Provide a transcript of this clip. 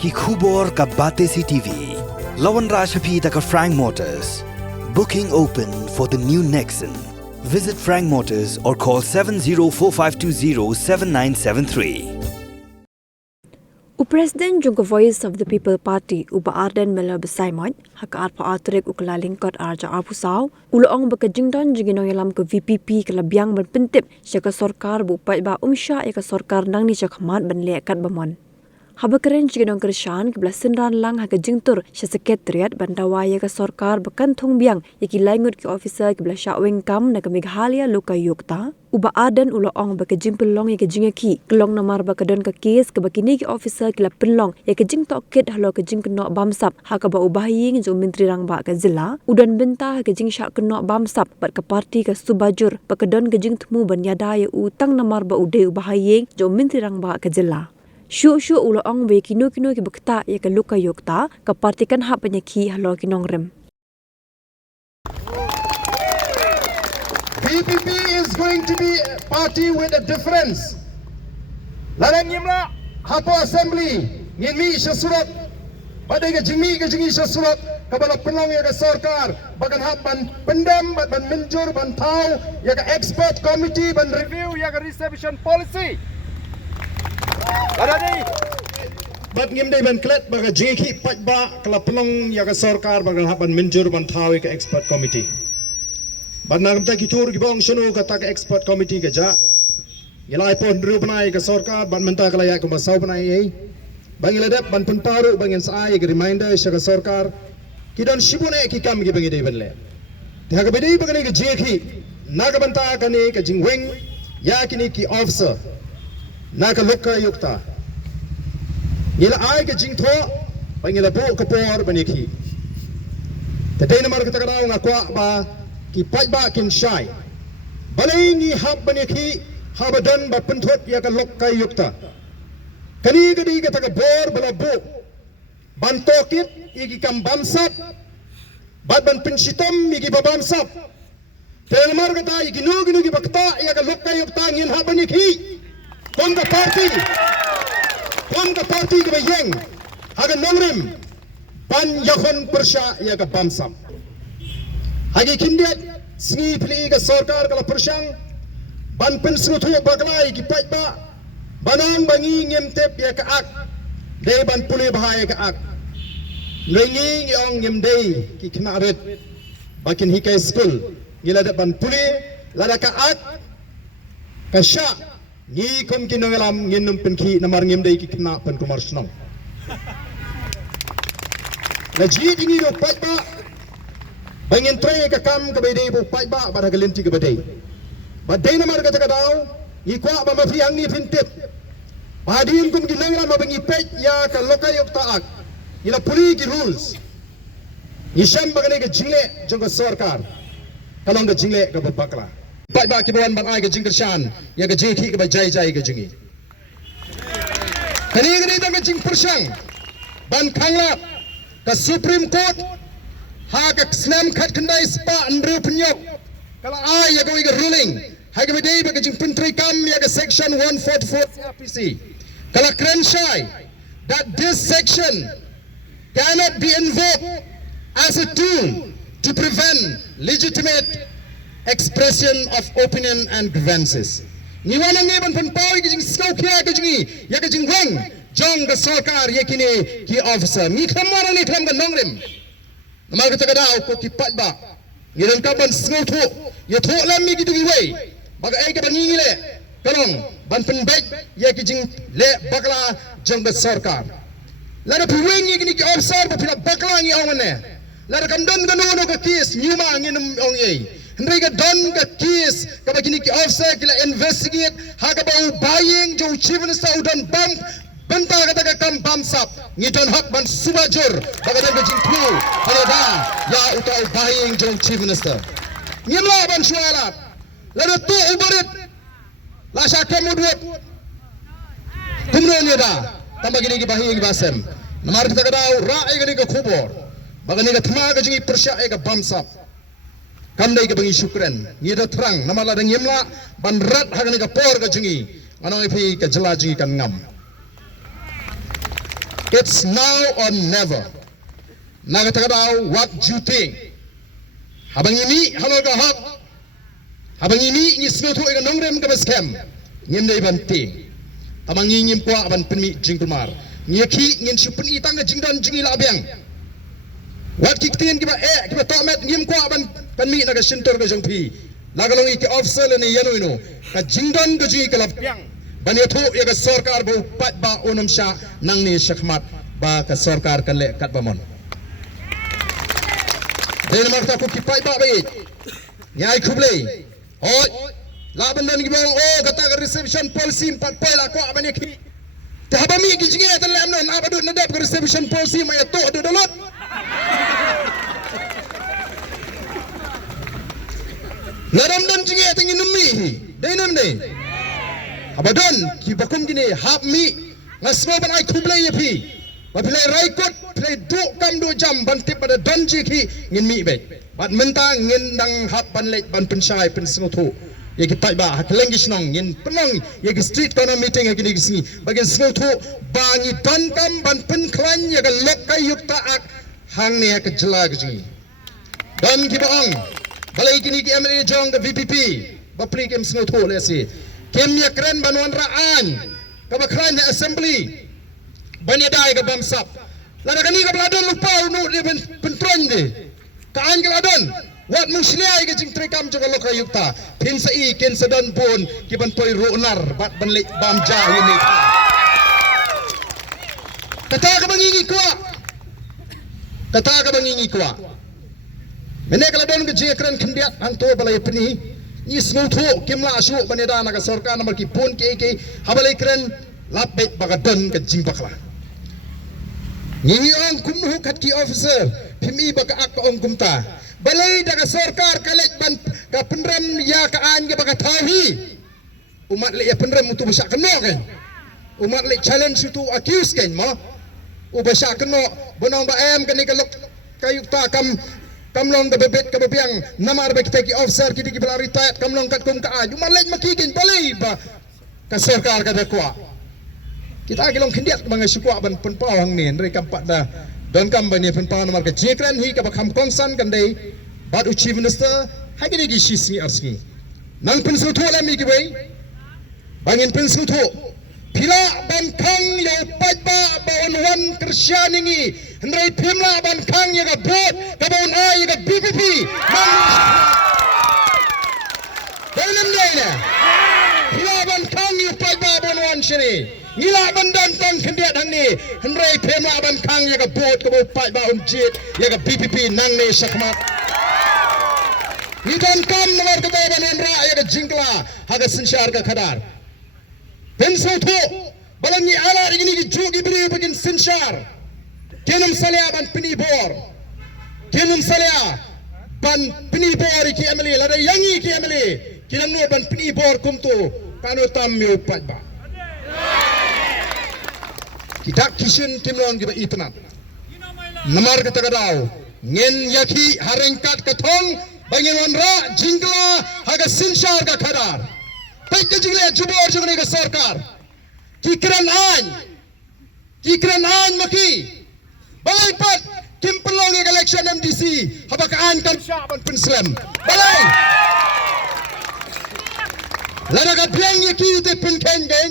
ki khubor ka Bate CTV. Lawan Rashapi taka Frank Motors. Booking open for the new Nexon. Visit Frank Motors or call 7045207973. President Jungko Voice of the People Party Uba Arden Mela Besaimot Hakar pa atrek ukalaling kot arja apusau uloong bakajingdon jigino yalam ke VPP kelabiang berpentip syaka sorkar bupat ba umsya ya ka sorkar nang ni syakmat benlekat bamon. Haba keren jigino kershan ke belasenran lang haka jingtur sya sekretariat bandawa ya ka sorkar bekantung biang ya ki laingut ki officer ke belasya wengkam na ke Meghalaya Luka Yukta Uba Arden uloong bakajing pelong ya ke jingaki kelong namar bakadon ke kes ke bakini ki officer ke la pelong ya ke jing tokit halo ke jing kenok bamsap haka ba ubahing jo menteri rang ba ke zila udan benta ke jing syak kenok bamsap bat ke parti ke subajur bakadon ke jing temu banyada ya utang namar ba ude ubahing jo menteri rang ba ke zila Syu uloong be kino ki bekta ya ke Luka Yukta ke parti kan hak penyaki halo kinong rem. PPP is going to be a party with a difference. Larang yimla hapo assembly ngin isya surat badai ke jingi isya surat kepada penong ya ke sarkar bagan hak ban pendam ban menjur ban tau ya ke expert committee ban review ya ke reception policy. Badai bat ngim dai ban klet baga jingi pat ba kala penong ya ke sarkar bagan hak ban menjur ban tau ya ke expert committee. Badnagam ta kitur ki bong shunu kata ke expert committee ke ja ilai pon ru banai ke sarkar ban menta kala ya ke masau banai ei bang iladap ban pun paru bangin sai ke reminder sya ke sarkar kidan shibune ki kam ki bangi dei banle ta ke bedei bagani ke jeki naga banta kani ke jingweng ya kini ki officer naga Luka Yukta ila ai ke jingtho bangila bu ke por baniki tadai namar kata kadau ngakwa ba ki pai ba kin shai balai ni hab baniki habadan ba penthot ya ka Luka Yukta kani gadi ka taka bor bala bu bantokit igi kam bamsap bad ban pinshitom igi babamsap telmar kata igi nugi bakta ya ka Luka Yukta ngin hab baniki kom ka party ka bayeng haga nongrim ban yakhon persya ya ka bamsap Hagi kindiat singi pili ke sarkar kala persyang ban pensrutu baklai ki paitba banang bangi ngemtep ya ka ak dei ban puli bahaya ka ak ngengi ong ngemdei ki kena red bakin hikai school ngila da ban puli lada ka ak ka sya ngi kom kinongalam nginum penki namar ngemdei ki kena pen kumar snong la ji dingi do paitba bangin tray ka kam ka bedei bu pai ba pada galinti ka bedei badai namar ka takadaw ikwa ba mafiang ni pintip badin kum ginangra mabangi pet ya ka Luka Yukta ak ila puli ki rules isham bagane ka jingle jong ka sarkar kalong ka jingle ka babakla pai ba ki ban ban ai ka jingkershan ya ka jeki ka jai ka jingi kani ka jing persang ban khanglap ka Supreme Court Hak snam khat kandai spa andru penyok kala ai ya go ruling hak bedei ba jing pentri kam ya section 144 RPC kala krenshai that this section cannot be invoked as a tool to prevent legitimate expression of opinion and grievances ni wana ngi ban pen pawi jing skau kya ka jingi ya ka jing weng jong ka sarkar ya kini ki officer ni khamara ni tham ka nongrim Namar kata kadau ko kipat ba ngiran kaban sngoto ya tho lam mi gitu giwei baga ai ka bangi le kalong ban penbek ya ki jing le bakla jang ba sarkar la da puwengi gini ki officer ba pina bakla ngi awne la da kam don gano ka kis nyuma nginum ong ei ndai ka don ka kis ka ba gini ki officer ki la investigate ha ka ba buying jo chief minister udan bam benta kata ka kam bamsap ngidon hak ban subajur baga da jing tu ada ya utau buying jong chief minister ngimla ban shuala la da tu ubarit la syakam udut tumno ni da tamba gini ki buying basem namar kita kadau ra ai gini ka khubor baga ni ka thma ka jingi persya ai ka bamsap kam dai ka bangi syukran ngida terang namala da ngimla ban rat hak ni ka por ka jingi anong ipi ka jela jingi kan ngam It's now or never. Nagatagadao, what do you think? Habang ini halal kahap, habang ini ni snotu ega nongrem ka baskem, ngem dai banting. Tamang ngim kwa aban penmi jingkumar. Nyeki ngin supun itang jingdan jingi labyang. Wat kiktin kiba kiba tomet ngim kwa aban penmi naga sintor ka jongpi. Lagalong iki officer ni yano ino ka jingdan ka jingi ka labyang. Banyato ega sarkar ba upat ba onam sya nang ni syakmat ba ka sarkar kan le kat bamon. Dahil makta ko kipay ba ba nyai kublay laban dan gibang kata ka reception policy patpay la ko abani ki tahabami ki jingi tan lam non abadu nadap ka reception policy may to do dolot laram dan jingi tan inumi dainam ne abadon ki bakum gini hab mi ngasmo ban ai kublay yapi Pilai raikot, pilai duk kam 2 jam bantip pada donji ki ngin mi baik. Bat mentang ngin dang hap ban lek ban pensai pen sengotu. Ya ki pai ba hak lenggis nong ngin penong ya ki street corner meeting ya ki ni sini. Bagian sengotu bangi don kam ban pen klan ya ka lok kayuk taak hang ne ya ka jela ke sini. Dan ki baong balai kini ki MLA jong ke VPP. Bapri kem sengotu le si. Kem ya keren banuan raan. Ka bakran ya assembly. Banyak dah ke bamsap. Lada kani ke beladon lupa unu dia pentron dia. Kaan ke beladon. Wat musliai ke jing trekam juga loka yukta. Pin sai ken sedan pun ki bantoi runar bat banlik bamja ini. Kata ke bangingi kuat. Kata ke bangingi kuat. Menek beladon ke jing keren kendiat hantu balai peni. Ni snutu kimla asu baneda naga sarkar nomor ki pun ke habalai keren lapet bagadon ke jing bakla. Ngi ong kumnu kat ki officer pimi baka ak ong kumta balai daga sarkar kalet ban ka penrem ya ka an ge baka tahi umat le ya penrem tu basak keno kan umat le challenge tu accuse kan mo u basak keno bonong ba em kan ni kalok kayuk ta kam long ka bebet ka bebiang namar ba kita ki officer ki di bala retired kam long kat kum ka an umat le makikin balai ba ka sarkar ka dakwa kita agilong kendiat mga sukwa ban penpau hang ni ndre kampat da don kam bani penpau nomor ke jekran hi ka bakam kongsan kan dei bad chief minister ha gini gi shisni arsni nang pensu thu la mi ki bai bangin pensu thu pila ban khang yo pat ba ba on wan kristiani ngi ndre pimla ban khang ya ga bot ka bon ai ya ga BPP dalam dai pila ban khang yo pat ba bon wan shini Ngila bandan tang kendiat hang ni Henry pema ban kang ya ka bot ka pai ba jit ya ka BPP nang ni sakmat Ni dan kam nomor ka ban ra ya ka jingla haga sinshar ka khadar Ben so tho balan ni ala igini ki jogi bri bagin sinshar kenum salya ban pini bor kenum salya ban pini bor ki MLA lada yangi ki MLA kinam no ban pini bor kumtu kanu tam mi pai ba Kita kisin timlon giba itnat. Namar kata kadau. Ngen yaki harengkat katong bangin wanra jingla haga sinshar ka khadar. Pai ke jingle jubor jugni ka sarkar. Kikran an maki. Balai pat kim pelong election MDC habakaan kan syaban penslam. Balai. Lada ka biang yaki te penken gen.